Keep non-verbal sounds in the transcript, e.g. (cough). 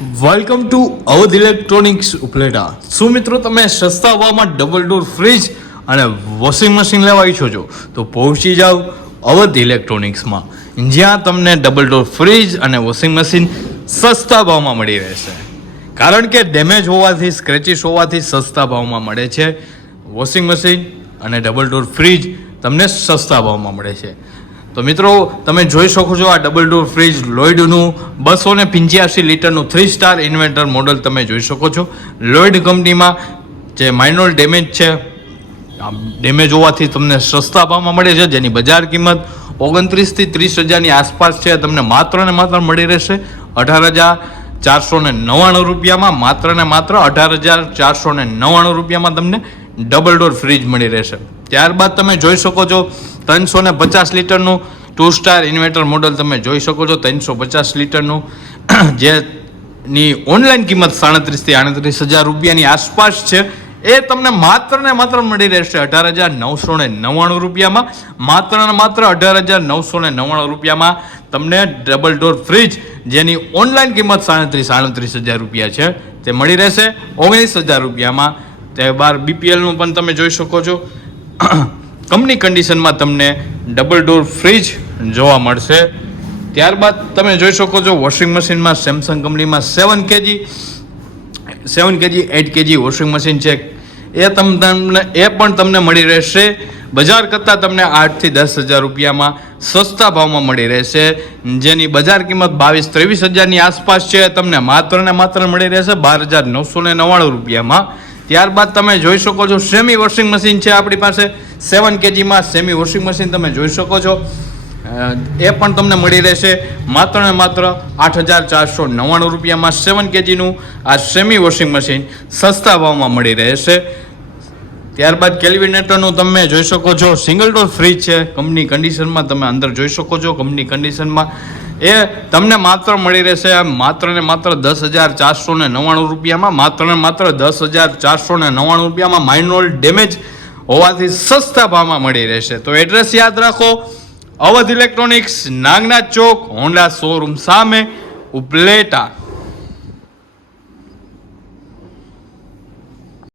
Welcome to Awadh electronics Upleta. શું મિત્રો તમે સસ્તા ભાવમાં ડબલ ડોર ફ્રીજ અને વોશિંગ મશીન લેવા ઈચ્છો છો? તો પહોંચી જાઓ અવધ ઇલેક્ટ્રોનિક્સમાં જ્યાં તમને ડબલ ડોર ફ્રીજ અને વોશિંગ મશીન સસ્તા ભાવમાં મળી રહેશે. કારણ કે ડેમેજ હોવાથી સ્ક્રેચીસ હોવાથી સસ્તા ભાવમાં મળે છે. વોશિંગ મશીન અને ડબલ ડોર ફ્રીજ તમને સસ્તા ભાવમાં મળે છે. તો મિત્રો, તમે જોઈ શકો છો આ ડબલ ડોર ફ્રીજ લોઇડનું બસો ને પંચ્યાસી લીટરનું થ્રી સ્ટાર ઇન્વેન્ટર મોડલ તમે જોઈ શકો છો. લોઇડ કંપનીમાં જે માઇનોર ડેમેજ છે ડેમેજ હોવાથી તમને સસ્તા ભાવમાં મળે છે, જેની બજાર કિંમત ઓગણત્રીસથી ત્રીસ હજારની આસપાસ છે, તમને માત્ર ને માત્ર મળી રહેશે અઢાર હજાર ચારસો ને નવ્વાણું રૂપિયામાં, માત્ર ને માત્ર અઢાર હજાર ચારસો ને નવ્વાણું રૂપિયામાં તમને ડબલ ડોર ફ્રીજ મળી રહેશે. ત્યારબાદ તમે જોઈ શકો છો ત્રણસો ને પચાસ લીટરનું ટુ સ્ટાર ઇન્વેટર મોડલ તમે જોઈ શકો છો ત્રણસો પચાસ લીટરનું. (clears throat) જેની ઓનલાઈન કિંમત સાડત્રીસથી આડત્રીસ હજાર રૂપિયાની આસપાસ છે. એ તમને માત્ર ને માત્ર મળી રહેશે અઢાર હજાર નવસો ને નવ્વાણું રૂપિયામાં. માત્ર ને માત્ર અઢાર હજાર નવસો ને નવ્વાણું રૂપિયામાં તમને ડબલ ડોર ફ્રીજ જેની ઓનલાઈન કિંમત સાડત્રીસ આડત્રીસ હજાર રૂપિયા છે. તે મળી રહેશે ઓગણીસ હજાર રૂપિયામાં. તે બાર બીપીએલનું પણ તમે જોઈ શકો છો. કંપની કન્ડિશનમાં તમને ડબલ ડોર ફ્રીજ જોવા મળશે. ત્યારબાદ તમે જોઈ શકો છો વોશિંગ મશીનમાં સેમસંગ કંપનીમાં seven KG seven KG eight KG washing machine છે. એ તમ, તમને, એ પણ તમને મળી રહેશે. બજાર કરતાં તમને આઠથી દસ હજાર રૂપિયામાં સસ્તા ભાવમાં મળી રહેશે. જેની બજાર કિંમત બાવીસ ત્રેવીસ હજારની આસપાસ છે. તમને માત્ર ને માત્ર મળી રહેશે બાર હજાર નવસો ને નવ્વાણું રૂપિયામાં. ત્યારબાદ તમે જોઈ શકો છો સેમી વોશિંગ મશીન છે આપણી પાસે. સેવન કેજીમાં સેમી વોશિંગ મશીન તમે જોઈ શકો છો. એ પણ તમને મળી રહેશે. માત્ર ને માત્ર આઠ હજાર ચારસો નવ્વાણું રૂપિયામાં સેવન કેજીનું આ સેમી વોશિંગ મશીન સસ્તા ભાવમાં મળી રહેશે. ત્યારબાદ કેલ્વિનેટરનું તમે જોઈ શકો છો સિંગલ ડોર ફ્રીજ છે. કંપની કન્ડિશનમાં તમે અંદર જોઈ શકો છો કંપની કન્ડિશનમાં એ તમને માત્ર મળી રહેશે માત્ર ને માત્ર દસ હજાર ચારસો ને નવ્વાણું રૂપિયામાં માત્ર ને માત્ર દસ હજાર ચારસો ને નવ્વાણું રૂપિયામાં માઇનોલ ડેમેજ હોવાથી સસ્તા ભાવમાં મળી રહેશે. તો એડ્રેસ યાદ રાખો, અવધ ઇલેક્ટ્રોનિક્સ નાગનાથ ચોક, હોન્ડા શોરૂમ સામે, ઉપલેટા.